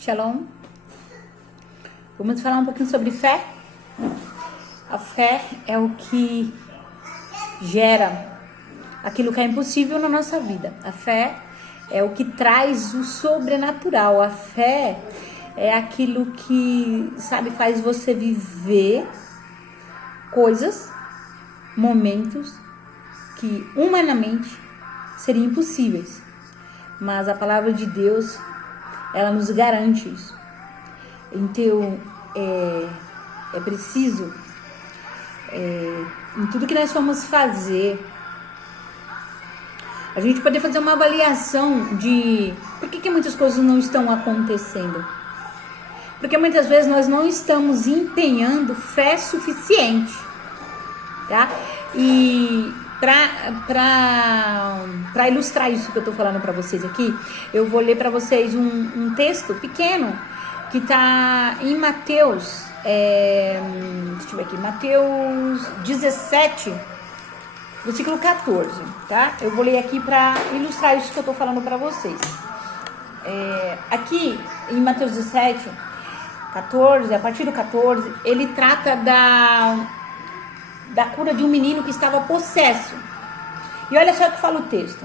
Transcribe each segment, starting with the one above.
Shalom. Vamos falar um pouquinho sobre fé. A fé é o que gera aquilo que é impossível na nossa vida. A fé é o que traz o sobrenatural. A fé é aquilo que, faz você viver coisas, momentos que humanamente seriam impossíveis. Mas a palavra de Deus, ela nos garante isso. Então, é preciso, em tudo que nós formos fazer, a gente poder fazer uma avaliação de por que muitas coisas não estão acontecendo. Porque muitas vezes nós não estamos empenhando fé suficiente, tá? E para ilustrar isso que eu tô falando para vocês aqui, eu vou ler para vocês um texto pequeno que tá em Mateus, deixa eu ver aqui, Mateus 17, versículo 14, tá? Eu vou ler aqui para ilustrar isso que eu tô falando para vocês. Aqui em Mateus 17, 14, a partir do 14, ele trata da cura de um menino que estava possesso. E olha só o que fala o texto.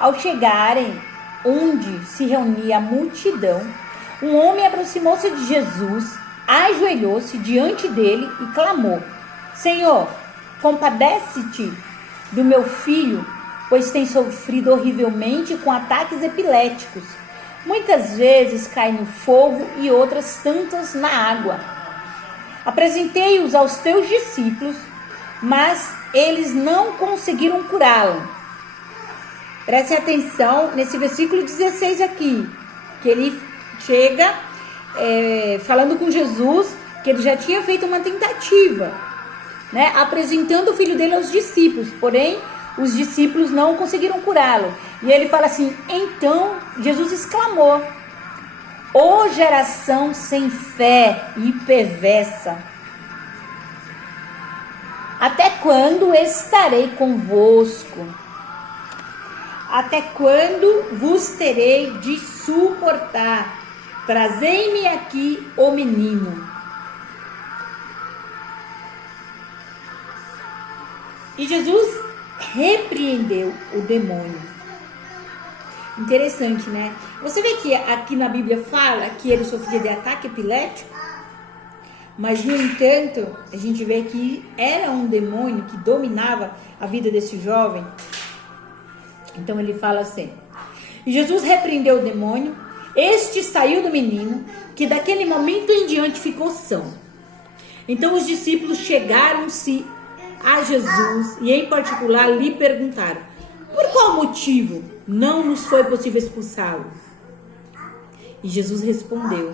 Ao chegarem onde se reunia a multidão, um homem aproximou-se de Jesus, ajoelhou-se diante dele e clamou: Senhor, compadece-te do meu filho, pois tem sofrido horrivelmente com ataques epiléticos. Muitas vezes cai no fogo e outras tantas na água. Apresentei-os aos teus discípulos, mas eles não conseguiram curá-lo. Preste atenção nesse versículo 16 aqui, que ele chega falando com Jesus, que ele já tinha feito uma tentativa, né, apresentando o filho dele aos discípulos, porém os discípulos não conseguiram curá-lo. E ele fala assim, então Jesus exclamou: Ó geração sem fé e perversa, até quando estarei convosco? Até quando vos terei de suportar? Trazei-me aqui o menino. E Jesus repreendeu o demônio. Interessante, né? Você vê que aqui na Bíblia fala que ele sofria de ataque epilético, mas no entanto, a gente vê que era um demônio que dominava a vida desse jovem. Então ele fala assim: e Jesus repreendeu o demônio, este saiu do menino, que daquele momento em diante ficou são. Então os discípulos chegaram-se a Jesus e em particular lhe perguntaram: por qual motivo não nos foi possível expulsá-lo? E Jesus respondeu: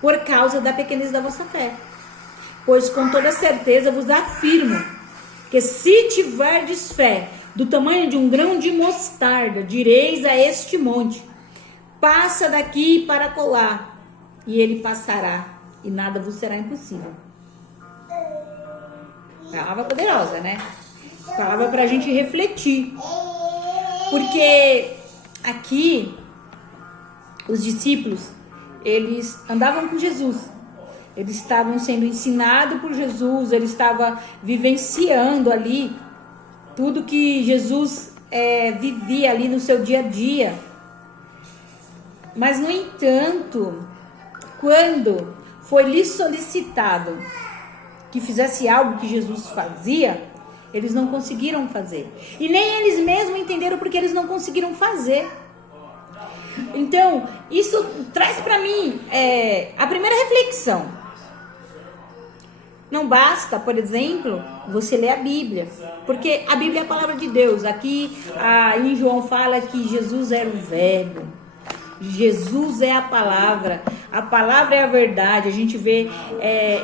por causa da pequenez da vossa fé. Pois com toda certeza vos afirmo que se tiverdes fé do tamanho de um grão de mostarda, direis a este monte: passa daqui para colar, e ele passará, e nada vos será impossível. Palavra poderosa, né? Palavra para a gente refletir. Porque aqui os discípulos, eles andavam com Jesus. Eles estavam sendo ensinados por Jesus, ele estava vivenciando ali tudo que Jesus vivia ali no seu dia a dia. Mas, no entanto, quando foi lhe solicitado que fizesse algo que Jesus fazia, eles não conseguiram fazer. E nem eles mesmos entenderam porque eles não conseguiram fazer. Então, isso traz para mim a primeira reflexão. Não basta, por exemplo, você ler a Bíblia, porque a Bíblia é a palavra de Deus. Aqui em João fala que Jesus era o Verbo. Jesus é a palavra é a verdade. A gente vê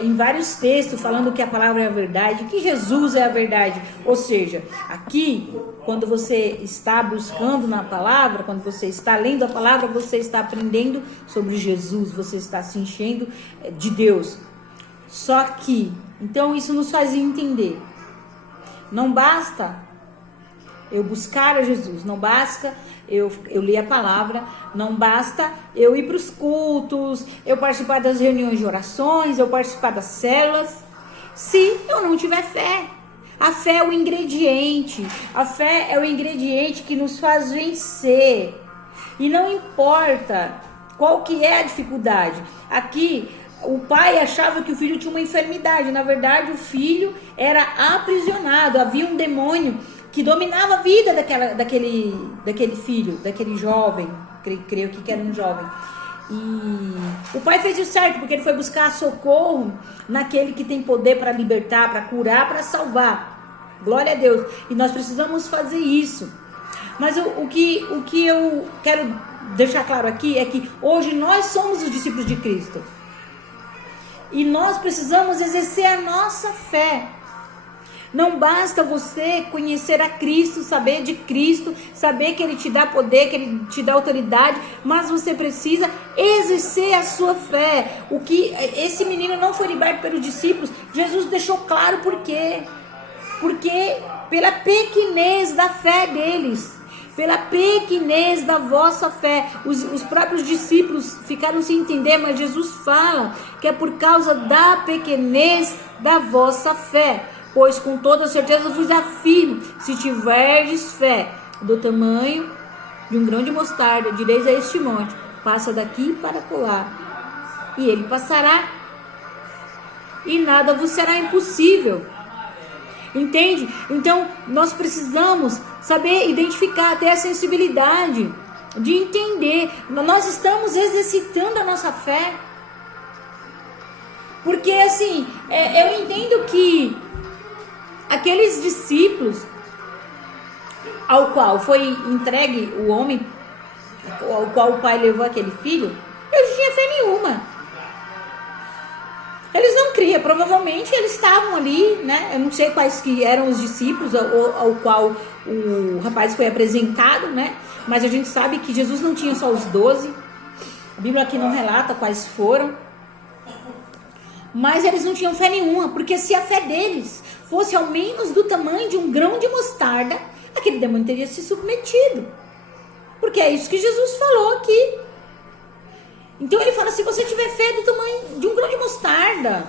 em vários textos falando que a palavra é a verdade, que Jesus é a verdade. Ou seja, aqui, quando você está buscando na palavra, quando você está lendo a palavra, você está aprendendo sobre Jesus, você está se enchendo de Deus. Só que, então isso nos faz entender, não basta eu buscar a Jesus, não basta eu ler a palavra, não basta eu ir para os cultos, eu participar das reuniões de orações, eu participar das células, se eu não tiver fé. A fé é o ingrediente, a fé é o ingrediente que nos faz vencer. E não importa qual que é a dificuldade. Aqui, o pai achava que o filho tinha uma enfermidade. Na verdade, o filho era aprisionado. Havia um demônio que dominava a vida daquele filho, daquele jovem. Creio que era um jovem. E o pai fez o certo, porque ele foi buscar socorro naquele que tem poder para libertar, para curar, para salvar. Glória a Deus. E nós precisamos fazer isso. Mas o que eu quero deixar claro aqui é que hoje nós somos os discípulos de Cristo. E nós precisamos exercer a nossa fé. Não basta você conhecer a Cristo, saber de Cristo, saber que Ele te dá poder, que Ele te dá autoridade, mas você precisa exercer a sua fé. O que esse menino não foi liberto pelos discípulos, Jesus deixou claro por quê. Porque pela pequenez da fé deles, pela pequenez da vossa fé. Os próprios discípulos ficaram sem entender, mas Jesus fala que é por causa da pequenez da vossa fé. Pois com toda certeza vos afirmo, se tiverdes fé do tamanho de um grão de mostarda, direis a este monte, passa daqui para colar, e ele passará, e nada vos será impossível. Entende? Então nós precisamos saber identificar, ter a sensibilidade de entender. Nós estamos exercitando a nossa fé. Porque assim, eu entendo que aqueles discípulos ao qual foi entregue o homem, ao qual o pai levou aquele filho, eles não tinham fé nenhuma. Eles não criam, provavelmente eles estavam ali, né? Eu não sei quais que eram os discípulos ao qual o rapaz foi apresentado, né? Mas a gente sabe que Jesus não tinha só os 12. A Bíblia aqui não relata quais foram. Mas eles não tinham fé nenhuma, porque se a fé deles fosse ao menos do tamanho de um grão de mostarda, aquele demônio teria se submetido. Porque é isso que Jesus falou aqui. Então ele fala, se você tiver fé do tamanho de um grão de mostarda.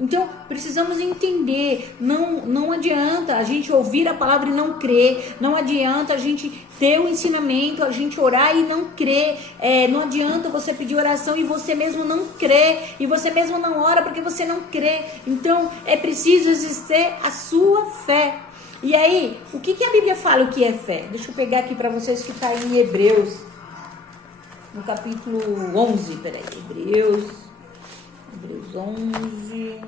Então precisamos entender, não adianta a gente ouvir a palavra e não crer, não adianta a gente ter o ensinamento, a gente orar e não crer, não adianta você pedir oração e você mesmo não crer, e você mesmo não ora porque você não crê. Então é preciso exercer a sua fé. E aí, o que a Bíblia fala o que é fé? Deixa eu pegar aqui para vocês que está em Hebreus, no capítulo 11, peraí, Hebreus 11.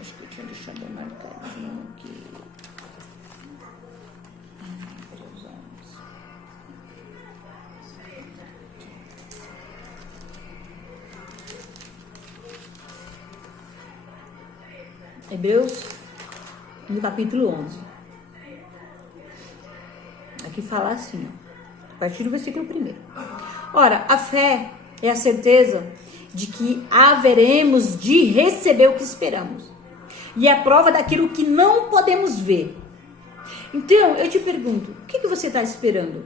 Acho que eu tinha deixado marcadinho aqui. Hebreus 11. Hebreus, no capítulo 11. Aqui fala assim, ó, a partir do versículo 1. Ora, a fé é a certeza de que haveremos de receber o que esperamos, e a prova daquilo que não podemos ver. Então, eu te pergunto, o que você está esperando?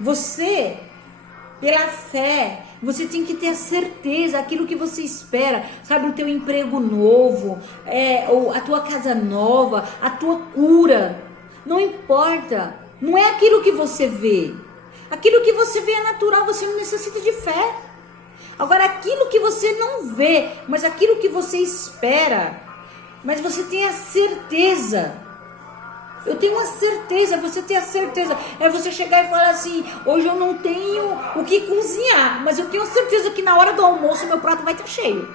Você, pela fé, você tem que ter a certeza, aquilo que você espera, sabe, o teu emprego novo, ou a tua casa nova, a tua cura, não importa. Não é aquilo que você vê. Aquilo que você vê é natural, você não necessita de fé. Agora, aquilo que você não vê, mas aquilo que você espera, mas você tem a certeza. Eu tenho a certeza, você tem a certeza. É você chegar e falar assim, hoje eu não tenho o que cozinhar, mas eu tenho a certeza que na hora do almoço meu prato vai estar cheio.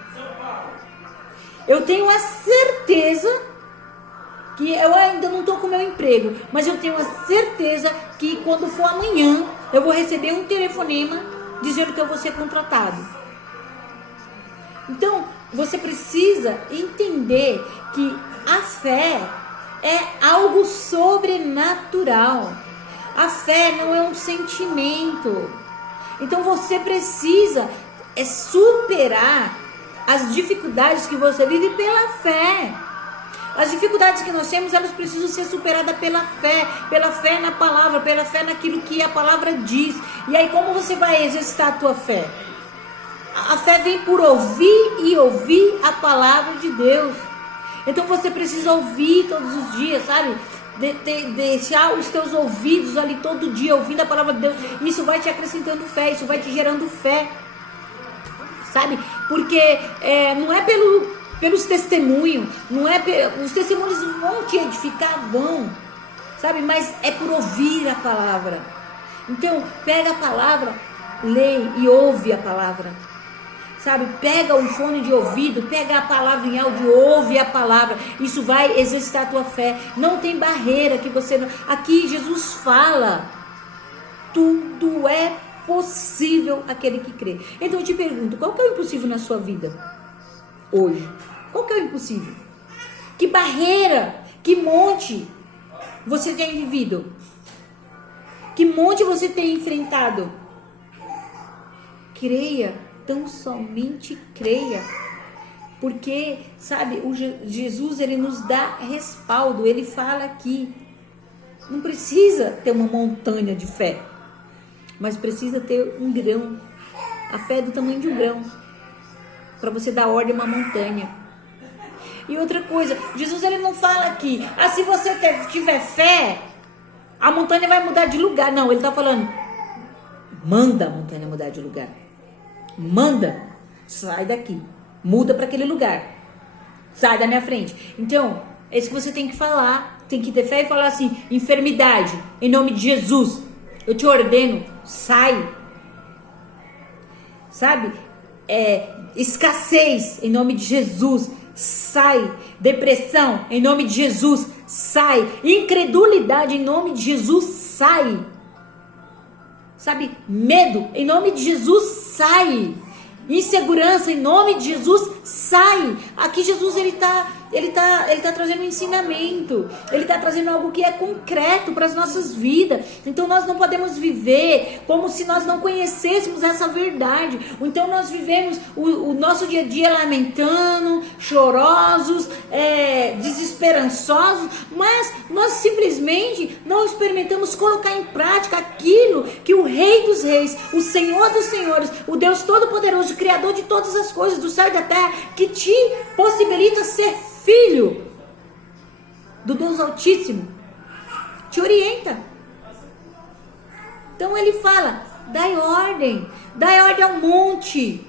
Eu tenho a certeza que eu ainda não estou com o meu emprego, mas eu tenho a certeza que quando for amanhã, eu vou receber um telefonema dizendo que eu vou ser contratado. Então, você precisa entender que a fé é algo sobrenatural. A fé não é um sentimento. Então, você precisa superar as dificuldades que você vive pela fé. As dificuldades que nós temos, elas precisam ser superadas pela fé na palavra, pela fé naquilo que a palavra diz. E aí como você vai exercitar a tua fé? A fé vem por ouvir e ouvir a palavra de Deus. Então você precisa ouvir todos os dias, sabe? Deixar os teus ouvidos ali todo dia ouvindo a palavra de Deus. Isso vai te acrescentando fé, isso vai te gerando fé, sabe? Porque não é pelos testemunhos, não é os testemunhos vão te edificar, vão, sabe? Mas é por ouvir a palavra. Então pega a palavra, lê e ouve a palavra, sabe? Pega um fone de ouvido, pega a palavra em áudio, ouve a palavra. Isso vai exercitar a tua fé. Não tem barreira que você não... Aqui Jesus fala, tudo é possível aquele que crê. Então eu te pergunto, qual que é o impossível na sua vida hoje? Qual que é o impossível? Que barreira, que monte você tem vivido? Que monte você tem enfrentado? Creia, tão somente creia. Porque, sabe, Jesus, ele nos dá respaldo. Ele fala aqui, não precisa ter uma montanha de fé, mas precisa ter um grão. A fé é do tamanho de um grão, para você dar ordem a uma montanha. E outra coisa, Jesus, ele não fala aqui, se você tiver fé, a montanha vai mudar de lugar. Não, ele está falando, manda a montanha mudar de lugar. Manda, sai daqui, muda para aquele lugar, sai da minha frente. Então, é isso que você tem que falar. Tem que ter fé e falar assim, enfermidade, em nome de Jesus, eu te ordeno, sai. Sabe, escassez, em nome de Jesus, sai. Depressão, em nome de Jesus, sai. Incredulidade, em nome de Jesus, sai. Sabe, medo, em nome de Jesus, sai. Insegurança, em nome de Jesus, sai. Aqui Jesus, ele tá trazendo um ensinamento. Ele está trazendo algo que é concreto para as nossas vidas. Então nós não podemos viver como se nós não conhecêssemos essa verdade. Então nós vivemos o nosso dia a dia lamentando, chorosos, desesperançosos, mas nós simplesmente não experimentamos colocar em prática aquilo que o Rei dos Reis, o Senhor dos Senhores, o Deus Todo-Poderoso, o Criador de todas as coisas, do céu e da terra, que te possibilita ser filho do Deus Altíssimo, te orienta. Então ele fala, dai ordem ao monte,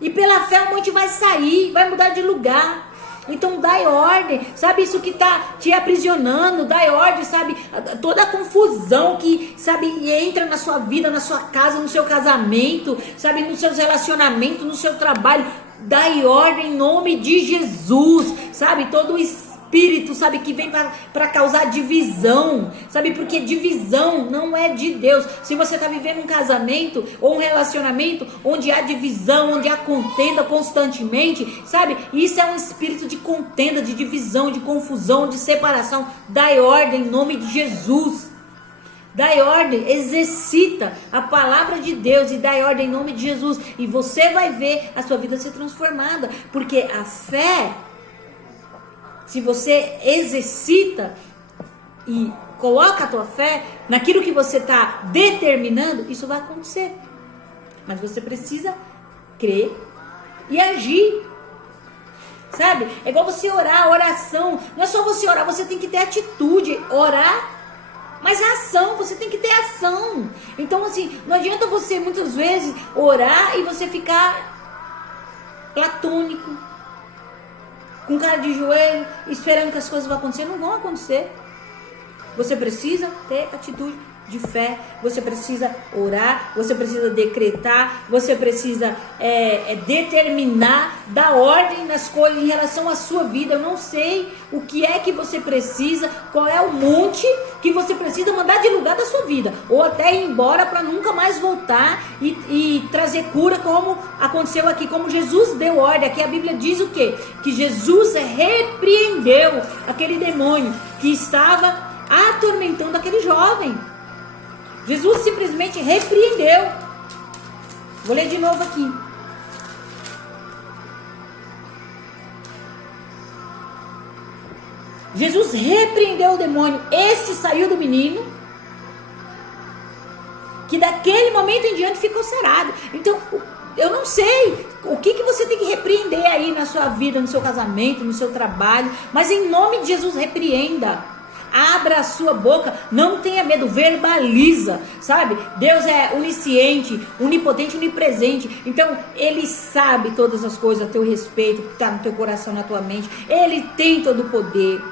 e pela fé o monte vai sair, vai mudar de lugar. Então dai ordem, sabe, isso que está te aprisionando, dai ordem, sabe, toda a confusão que, sabe, entra na sua vida, na sua casa, no seu casamento, sabe, nos seus relacionamentos, no seu trabalho, dai ordem em nome de Jesus, sabe, todo o espírito, sabe, que vem para causar divisão, sabe, porque divisão não é de Deus. Se você está vivendo um casamento ou um relacionamento onde há divisão, onde há contenda constantemente, sabe, isso é um espírito de contenda, de divisão, de confusão, de separação. Dai ordem em nome de Jesus. Dai ordem, exercita a palavra de Deus e dai ordem em nome de Jesus. E você vai ver a sua vida ser transformada. Porque a fé, se você exercita e coloca a tua fé naquilo que você está determinando, isso vai acontecer. Mas você precisa crer e agir. Sabe? É igual você orar, oração. Não é só você orar, você tem que ter atitude. Orar, mas a ação, você tem que ter ação. Então assim, não adianta você muitas vezes orar e você ficar platônico, com cara de joelho, esperando que as coisas vão acontecer. Não vão acontecer. Você precisa ter atitude de fé, você precisa orar, você precisa decretar, você precisa determinar, dar ordem nas coisas em relação à sua vida. Eu não sei o que é que você precisa, qual é o monte que você precisa mandar de lugar da sua vida, ou até ir embora para nunca mais voltar e trazer cura, como aconteceu aqui, como Jesus deu ordem. Aqui a Bíblia diz o quê? Que Jesus repreendeu aquele demônio que estava atormentando aquele jovem. Jesus simplesmente repreendeu. Vou ler de novo aqui. Jesus repreendeu o demônio, este saiu do menino, que daquele momento em diante ficou sarado. Então, eu não sei o que você tem que repreender aí na sua vida, no seu casamento, no seu trabalho, mas em nome de Jesus, repreenda. Abra a sua boca, não tenha medo, verbaliza, sabe? Deus é onisciente, onipotente, onipresente. Então, Ele sabe todas as coisas a teu respeito, que está no teu coração, na tua mente. Ele tem todo o poder.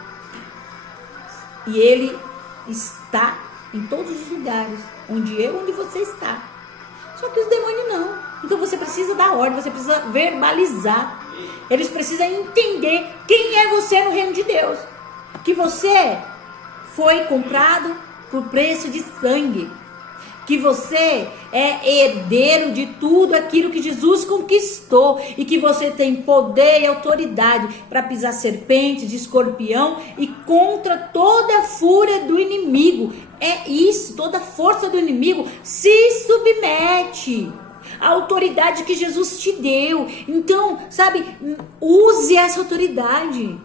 E Ele está em todos os lugares, onde você está. Só que os demônios não. Então você precisa dar ordem, você precisa verbalizar. Eles precisam entender quem é você no reino de Deus. Que você foi comprado por preço de sangue. Que você é herdeiro de tudo aquilo que Jesus conquistou. E que você tem poder e autoridade para pisar serpentes, escorpião e contra toda a fúria do inimigo. É isso, toda a força do inimigo se submete à autoridade que Jesus te deu. Então, sabe, use essa autoridade.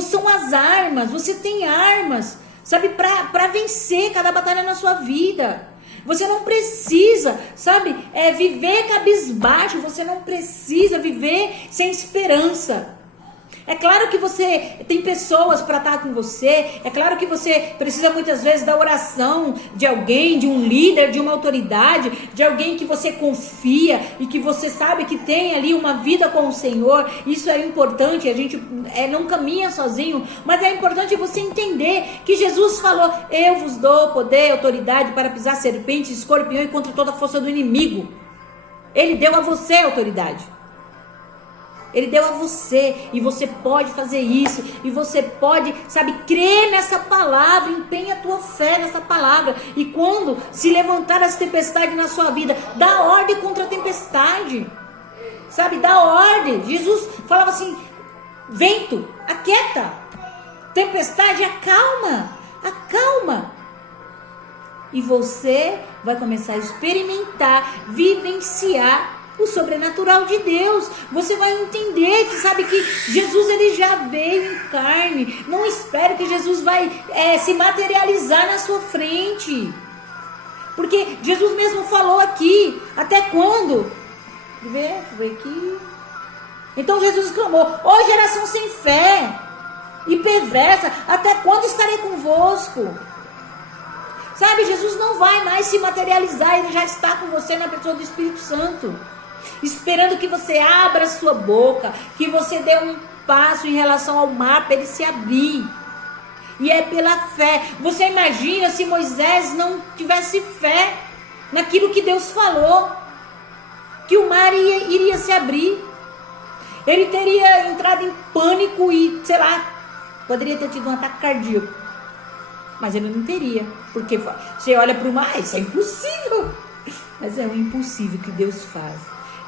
São as armas, você tem armas, sabe, para vencer cada batalha na sua vida. Você não precisa, sabe, viver cabisbaixo, você não precisa viver sem esperança. É claro que você tem pessoas para estar com você, é claro que você precisa muitas vezes da oração de alguém, de um líder, de uma autoridade, de alguém que você confia e que você sabe que tem ali uma vida com o Senhor. Isso é importante, a gente não caminha sozinho, mas é importante você entender que Jesus falou: eu vos dou poder e autoridade para pisar serpente, escorpião e contra toda a força do inimigo. Ele deu a você a autoridade. Ele deu a você, e você pode fazer isso, e você pode, sabe, crer nessa palavra, empenha a tua fé nessa palavra, e quando se levantar as tempestades na sua vida, dá ordem contra a tempestade, sabe, dá ordem. Jesus falava assim: vento, aquieta, tempestade, acalma, e você vai começar a experimentar, vivenciar o sobrenatural de Deus. Você vai entender que, sabe, que Jesus, ele já veio em carne. Não espere que Jesus vai se materializar na sua frente, porque Jesus mesmo falou aqui: até quando? Deixa eu ver aqui. Então Jesus exclamou: ó geração sem fé e perversa, até quando estarei convosco? Sabe, Jesus não vai mais se materializar, ele já está com você na pessoa do Espírito Santo, esperando que você abra a sua boca, que você dê um passo em relação ao mar para ele se abrir. E é pela fé. Você imagina se Moisés não tivesse fé naquilo que Deus falou, que o mar iria se abrir. Ele teria entrado em pânico e, sei lá, poderia ter tido um ataque cardíaco. Mas ele não teria, porque você olha para o mar, isso é impossível. Mas é o impossível que Deus faz.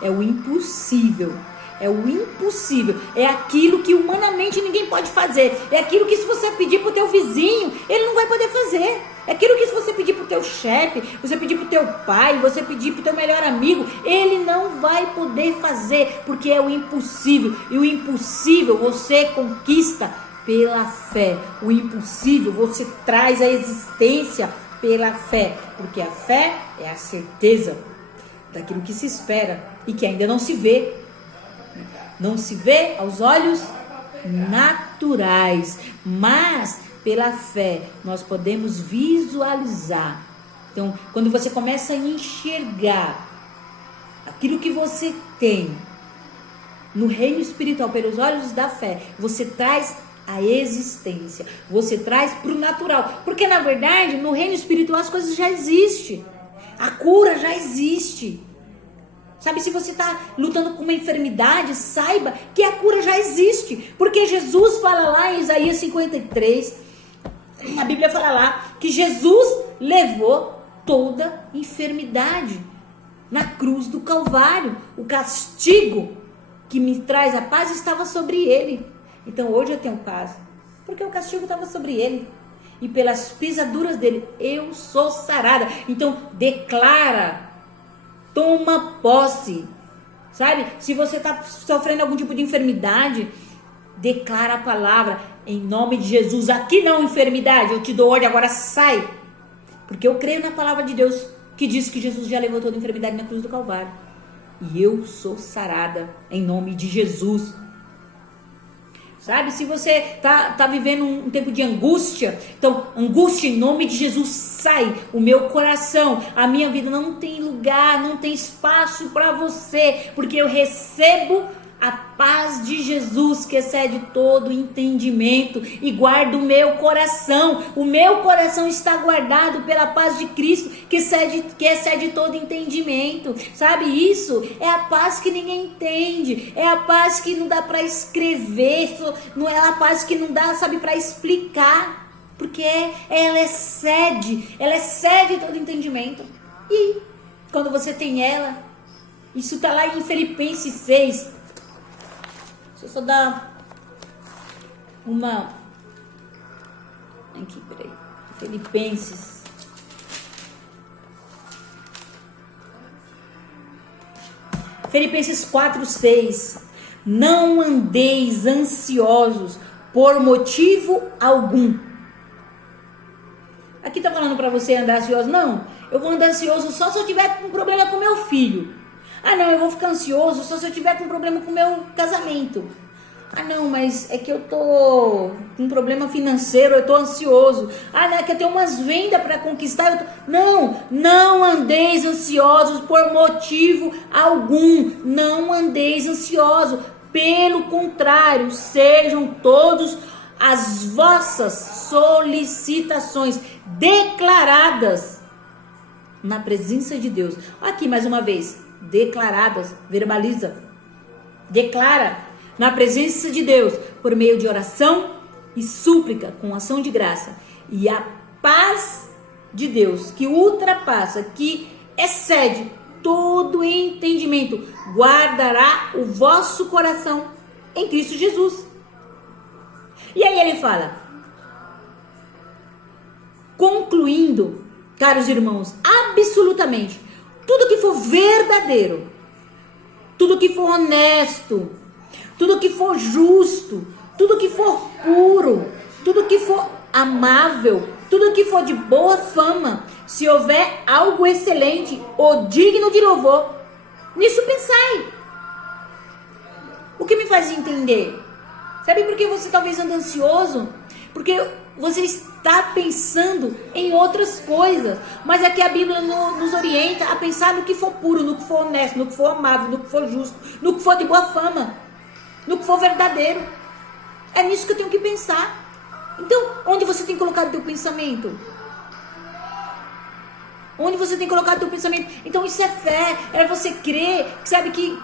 É o impossível. É o impossível. É aquilo que humanamente ninguém pode fazer. É aquilo que se você pedir para o teu vizinho, ele não vai poder fazer. É aquilo que se você pedir para o teu chefe, você pedir para o teu pai, você pedir para o teu melhor amigo, ele não vai poder fazer, porque é o impossível. E o impossível você conquista pela fé. O impossível você traz à existência pela fé, porque a fé é a certeza daquilo que se espera e que ainda não se vê. Não se vê aos olhos naturais, mas pela fé nós podemos visualizar. Então, quando você começa a enxergar aquilo que você tem no reino espiritual pelos olhos da fé, você traz a existência, você traz para o natural, porque na verdade no reino espiritual as coisas já existem, a cura já existe, sabe? Se você está lutando com uma enfermidade, saiba que a cura já existe, porque Jesus fala lá em Isaías 53, a Bíblia fala lá que Jesus levou toda enfermidade na cruz do Calvário, o castigo que me traz a paz estava sobre ele. Então hoje eu tenho paz, porque o castigo estava sobre ele, e pelas pisaduras dele eu sou sarada. Então declara, toma posse, sabe? Se você está sofrendo algum tipo de enfermidade, Declara a palavra em nome de Jesus. Aqui não, enfermidade, eu te dou ordem, agora sai. Porque eu creio na palavra de Deus que diz que Jesus já levou toda a enfermidade na cruz do Calvário. E eu sou sarada em nome de Jesus. Sabe, se você tá vivendo um tempo de angústia, então angústia em nome de Jesus sai. O meu coração, a minha vida não tem lugar, não tem espaço para você, porque eu recebo a paz de Jesus que excede todo entendimento e guarda o meu coração. O meu coração está guardado pela paz de Cristo que excede todo entendimento. Sabe, isso é a paz que ninguém entende. É a paz que não dá para escrever. Não é a paz que não dá, sabe, para explicar. Porque ela excede todo entendimento. E quando você tem ela, isso está lá em Filipenses 6. Deixa eu só dar uma... Aqui, peraí. Filipenses. Filipenses 4:6. Não andeis ansiosos por motivo algum. Aqui tá falando para você andar ansioso? Não, eu vou andar ansioso só se eu tiver com problema com meu filho. Ah, não, eu vou ficar ansioso só se eu tiver com problema com o meu casamento. Ah, não, mas é que eu tô com um problema financeiro, eu tô ansioso. Ah, não, é que eu tenho umas vendas para conquistar. Não andeis ansiosos por motivo algum. Não andeis ansiosos. Pelo contrário, sejam todos as vossas solicitações declaradas na presença de Deus. Aqui mais uma vez. Declaradas, verbaliza, declara na presença de Deus, por meio de oração e súplica, com ação de graça. E a paz de Deus, que ultrapassa, que excede todo entendimento, guardará o vosso coração em Cristo Jesus. E aí ele fala, concluindo, caros irmãos, absolutamente, tudo que for verdadeiro, tudo que for honesto, tudo que for justo, tudo que for puro, tudo que for amável, tudo que for de boa fama, se houver algo excelente ou digno de louvor, nisso pensai. O que me faz entender? Sabe por que você talvez anda ansioso? Porque você está pensando em outras coisas. Mas aqui a Bíblia nos orienta a pensar no que for puro, no que for honesto, no que for amável, no que for justo, no que for de boa fama, no que for verdadeiro. É nisso que eu tenho que pensar. Então, onde você tem colocado o teu pensamento? Onde você tem colocado o teu pensamento? Então, isso é fé. É você crer, sabe, que